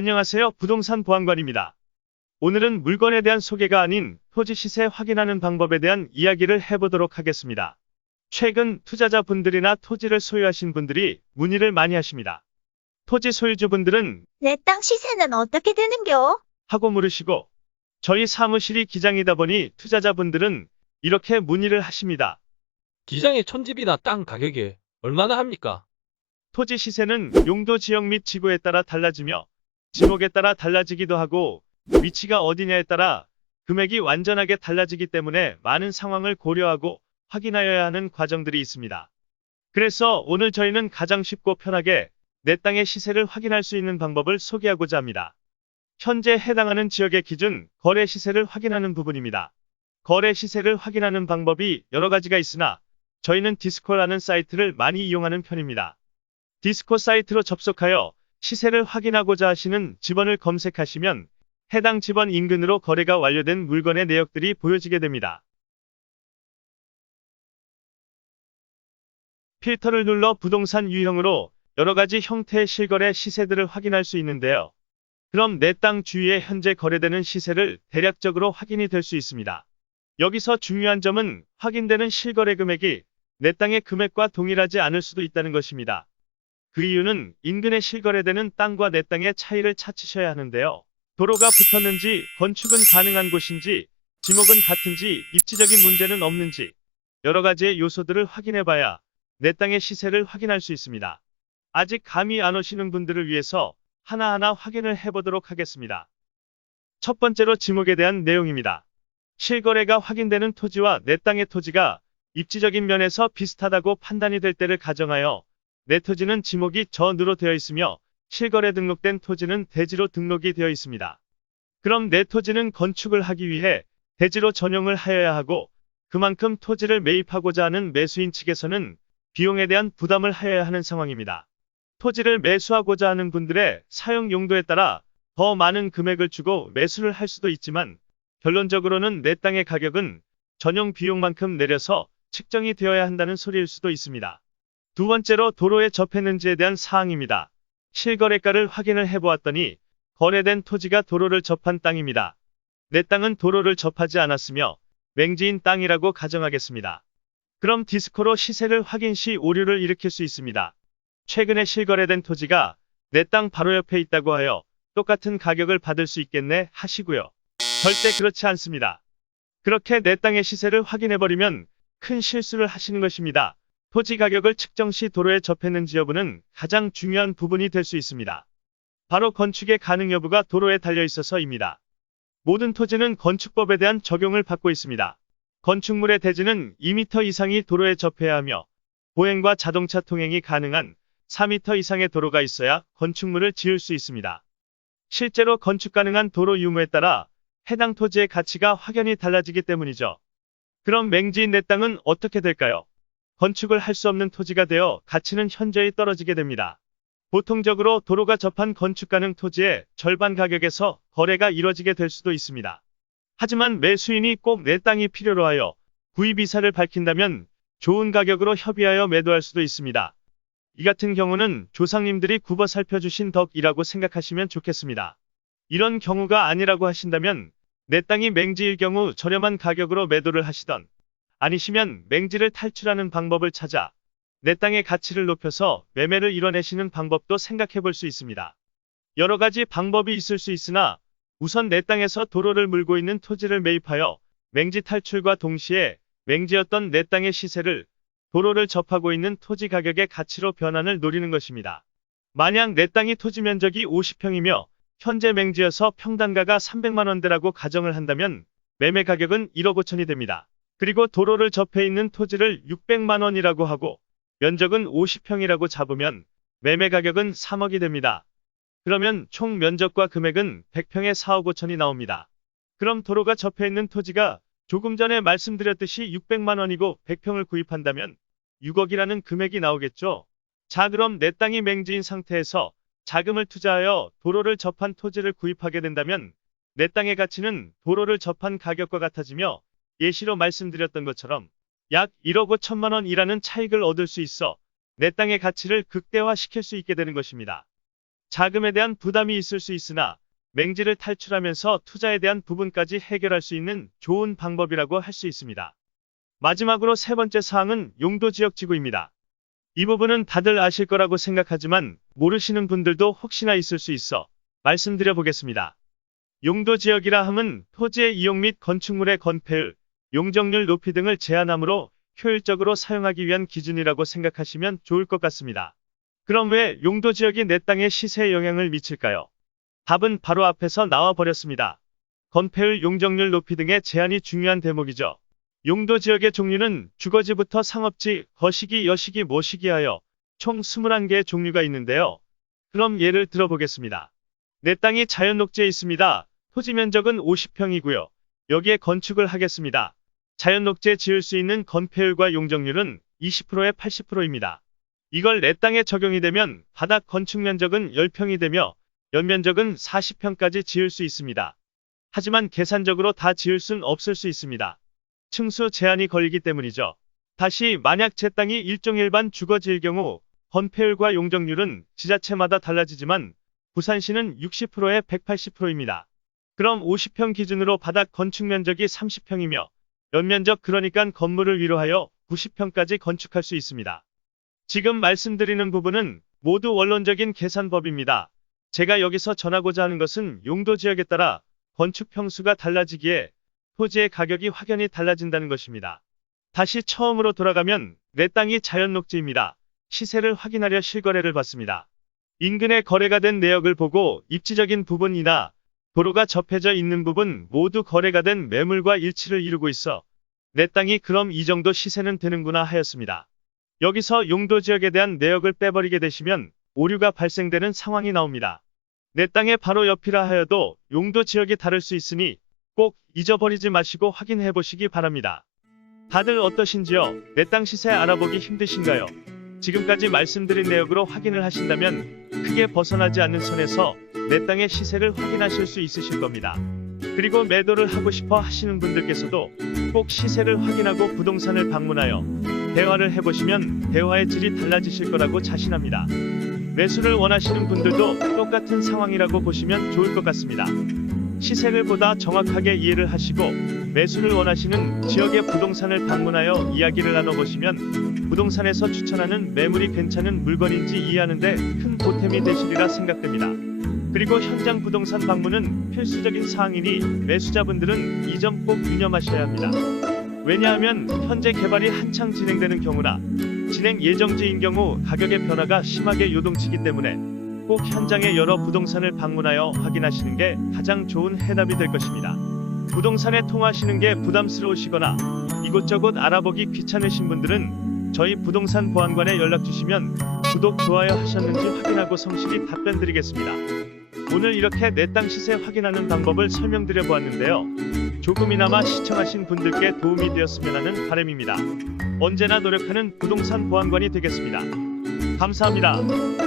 안녕하세요. 부동산 보안관입니다. 오늘은 물건에 대한 소개가 아닌 토지 시세 확인하는 방법에 대한 이야기를 해보도록 하겠습니다. 최근 투자자분들이나 토지를 소유하신 분들이 문의를 많이 하십니다. 토지 소유주분들은 내 땅 시세는 어떻게 되는겨? 하고 물으시고, 저희 사무실이 기장이다 보니 투자자분들은 이렇게 문의를 하십니다. 기장의 촌집이나 땅 가격이 얼마나 합니까? 토지 시세는 용도 지역 및 지구에 따라 달라지며 지목에 따라 달라지기도 하고 위치가 어디냐에 따라 금액이 완전하게 달라지기 때문에 많은 상황을 고려하고 확인하여야 하는 과정들이 있습니다. 그래서 오늘 저희는 가장 쉽고 편하게 내 땅의 시세를 확인할 수 있는 방법을 소개하고자 합니다. 현재 해당하는 지역의 기준 거래 시세를 확인하는 부분입니다. 거래 시세를 확인하는 방법이 여러 가지가 있으나 저희는 디스코라는 사이트를 많이 이용하는 편입니다. 디스코 사이트로 접속하여 시세를 확인하고자 하시는 지번을 검색하시면 해당 지번 인근으로 거래가 완료된 물건의 내역들이 보여지게 됩니다. 필터를 눌러 부동산 유형으로 여러 가지 형태의 실거래 시세들을 확인할 수 있는데요. 그럼 내 땅 주위에 현재 거래되는 시세를 대략적으로 확인이 될 수 있습니다. 여기서 중요한 점은 확인되는 실거래 금액이 내 땅의 금액과 동일하지 않을 수도 있다는 것입니다. 그 이유는 인근에 실거래되는 땅과 내 땅의 차이를 찾으셔야 하는데요. 도로가 붙었는지, 건축은 가능한 곳인지, 지목은 같은지, 입지적인 문제는 없는지 여러 가지의 요소들을 확인해봐야 내 땅의 시세를 확인할 수 있습니다. 아직 감이 안 오시는 분들을 위해서 하나하나 확인을 해보도록 하겠습니다. 첫 번째로 지목에 대한 내용입니다. 실거래가 확인되는 토지와 내 땅의 토지가 입지적인 면에서 비슷하다고 판단이 될 때를 가정하여 내 토지는 지목이 전으로 되어 있으며 실거래 등록된 토지는 대지로 등록이 되어 있습니다. 그럼 내 토지는 건축을 하기 위해 대지로 전용을 하여야 하고 그만큼 토지를 매입하고자 하는 매수인 측에서는 비용에 대한 부담을 하여야 하는 상황입니다. 토지를 매수하고자 하는 분들의 사용 용도에 따라 더 많은 금액을 주고 매수를 할 수도 있지만 결론적으로는 내 땅의 가격은 전용 비용만큼 내려서 측정이 되어야 한다는 소리일 수도 있습니다. 두 번째로 도로에 접했는지에 대한 사항입니다. 실거래가를 확인을 해보았더니 거래된 토지가 도로를 접한 땅입니다. 내 땅은 도로를 접하지 않았으며 맹지인 땅이라고 가정하겠습니다. 그럼 디스코로 시세를 확인 시 오류를 일으킬 수 있습니다. 최근에 실거래된 토지가 내 땅 바로 옆에 있다고 하여 똑같은 가격을 받을 수 있겠네 하시고요. 절대 그렇지 않습니다. 그렇게 내 땅의 시세를 확인해버리면 큰 실수를 하시는 것입니다. 토지 가격을 측정 시 도로에 접했는지 여부는 가장 중요한 부분이 될 수 있습니다. 바로 건축의 가능 여부가 도로에 달려 있어서입니다. 모든 토지는 건축법에 대한 적용을 받고 있습니다. 건축물의 대지는 2m 이상이 도로에 접해야 하며 보행과 자동차 통행이 가능한 4m 이상의 도로가 있어야 건축물을 지을 수 있습니다. 실제로 건축 가능한 도로 유무에 따라 해당 토지의 가치가 확연히 달라지기 때문이죠. 그럼 맹지인 내 땅은 어떻게 될까요? 건축을 할 수 없는 토지가 되어 가치는 현저히 떨어지게 됩니다. 보통적으로 도로가 접한 건축 가능 토지의 절반 가격에서 거래가 이뤄지게 될 수도 있습니다. 하지만 매수인이 꼭 내 땅이 필요로 하여 구입 의사를 밝힌다면 좋은 가격으로 협의하여 매도할 수도 있습니다. 이 같은 경우는 조상님들이 굽어 살펴주신 덕이라고 생각하시면 좋겠습니다. 이런 경우가 아니라고 하신다면 내 땅이 맹지일 경우 저렴한 가격으로 매도를 하시던 아니시면 맹지를 탈출하는 방법을 찾아 내 땅의 가치를 높여서 매매를 이뤄내시는 방법도 생각해 볼 수 있습니다. 여러 가지 방법이 있을 수 있으나 우선 내 땅에서 도로를 물고 있는 토지를 매입하여 맹지 탈출과 동시에 맹지였던 내 땅의 시세를 도로를 접하고 있는 토지 가격의 가치로 변환을 노리는 것입니다. 만약 내 땅이 토지 면적이 50평이며 현재 맹지여서 평당가가 300만 원대라고 가정을 한다면 매매 가격은 1억 5천이 됩니다. 그리고 도로를 접해 있는 토지를 600만 원이라고 하고 면적은 50평이라고 잡으면 매매 가격은 3억이 됩니다. 그러면 총 면적과 금액은 100평에 4억 5천이 나옵니다. 그럼 도로가 접해 있는 토지가 조금 전에 말씀드렸듯이 600만 원이고 100평을 구입한다면 6억이라는 금액이 나오겠죠. 자, 그럼 내 땅이 맹지인 상태에서 자금을 투자하여 도로를 접한 토지를 구입하게 된다면 내 땅의 가치는 도로를 접한 가격과 같아지며 예시로 말씀드렸던 것처럼 약 1억 5천만 원이라는 차익을 얻을 수 있어 내 땅의 가치를 극대화시킬 수 있게 되는 것입니다. 자금에 대한 부담이 있을 수 있으나 맹지를 탈출하면서 투자에 대한 부분까지 해결할 수 있는 좋은 방법이라고 할 수 있습니다. 마지막으로 세 번째 사항은 용도지역지구입니다. 이 부분은 다들 아실 거라고 생각하지만 모르시는 분들도 혹시나 있을 수 있어 말씀드려 보겠습니다. 용도지역이라 함은 토지의 이용 및 건축물의 건폐율, 용적률 높이 등을 제한하므로 효율적으로 사용하기 위한 기준이라고 생각하시면 좋을 것 같습니다. 그럼 왜 용도지역이 내 땅의 시세에 영향을 미칠까요? 답은 바로 앞에서 나와 버렸습니다. 건폐율, 용적률 높이 등의 제한이 중요한 대목이죠. 용도지역의 종류는 주거지부터 상업지, 거시기, 여시기, 모시기 하여 총 21개의 종류가 있는데요. 그럼 예를 들어보겠습니다. 내 땅이 자연녹지에 있습니다. 토지 면적은 50평이고요. 여기에 건축을 하겠습니다. 자연녹지에 지을 수 있는 건폐율과 용적률은 20%에 80%입니다. 이걸 내 땅에 적용이 되면 바닥 건축 면적은 10평이 되며 연면적은 40평까지 지을 수 있습니다. 하지만 계산적으로 다 지을 순 없을 수 있습니다. 층수 제한이 걸리기 때문이죠. 다시 만약 제 땅이 일종 일반 주거지일 경우 건폐율과 용적률은 지자체마다 달라지지만 부산시는 60%에 180%입니다. 그럼 50평 기준으로 바닥 건축 면적이 30평이며 연면적 그러니까 건물을 위로하여 90평까지 건축할 수 있습니다. 지금 말씀드리는 부분은 모두 원론적인 계산법입니다. 제가 여기서 전하고자 하는 것은 용도지역에 따라 건축 평수가 달라지기에 토지의 가격이 확연히 달라진다는 것입니다. 다시 처음으로 돌아가면 내 땅이 자연녹지입니다. 시세를 확인하려 실거래를 받습니다. 인근에 거래가 된 내역을 보고 입지적인 부분이나 도로가 접해져 있는 부분 모두 거래가 된 매물과 일치를 이루고 있어 내 땅이 그럼 이 정도 시세는 되는구나 하였습니다. 여기서 용도지역에 대한 내역을 빼버리게 되시면 오류가 발생되는 상황이 나옵니다. 내 땅의 바로 옆이라 하여도 용도지역이 다를 수 있으니 꼭 잊어버리지 마시고 확인해 보시기 바랍니다. 다들 어떠신지요? 내 땅 시세 알아보기 힘드신가요? 지금까지 말씀드린 내역으로 확인을 하신다면 크게 벗어나지 않는 선에서 내 땅의 시세를 확인하실 수 있으실 겁니다. 그리고 매도를 하고 싶어 하시는 분들께서도 꼭 시세를 확인하고 부동산을 방문하여 대화를 해보시면 대화의 질이 달라지실 거라고 자신합니다. 매수를 원하시는 분들도 똑같은 상황이라고 보시면 좋을 것 같습니다. 시세를 보다 정확하게 이해를 하시고 매수를 원하시는 지역의 부동산을 방문하여 이야기를 나눠보시면 부동산에서 추천하는 매물이 괜찮은 물건인지 이해하는 데 큰 보탬이 되시리라 생각됩니다. 그리고 현장 부동산 방문은 필수적인 사항이니 매수자분들은 이 점 꼭 유념하셔야 합니다. 왜냐하면 현재 개발이 한창 진행되는 경우나 진행 예정지인 경우 가격의 변화가 심하게 요동치기 때문에 꼭 현장의 여러 부동산을 방문하여 확인하시는 게 가장 좋은 해답이 될 것입니다. 부동산에 통하시는 게 부담스러우시거나 이곳저곳 알아보기 귀찮으신 분들은 저희 부동산 보안관에 연락 주시면 구독, 좋아요 하셨는지 확인하고 성실히 답변 드리겠습니다. 오늘 이렇게 내 땅 시세 확인하는 방법을 설명드려 보았는데요. 조금이나마 시청하신 분들께 도움이 되었으면 하는 바람입니다. 언제나 노력하는 부동산 보안관이 되겠습니다. 감사합니다.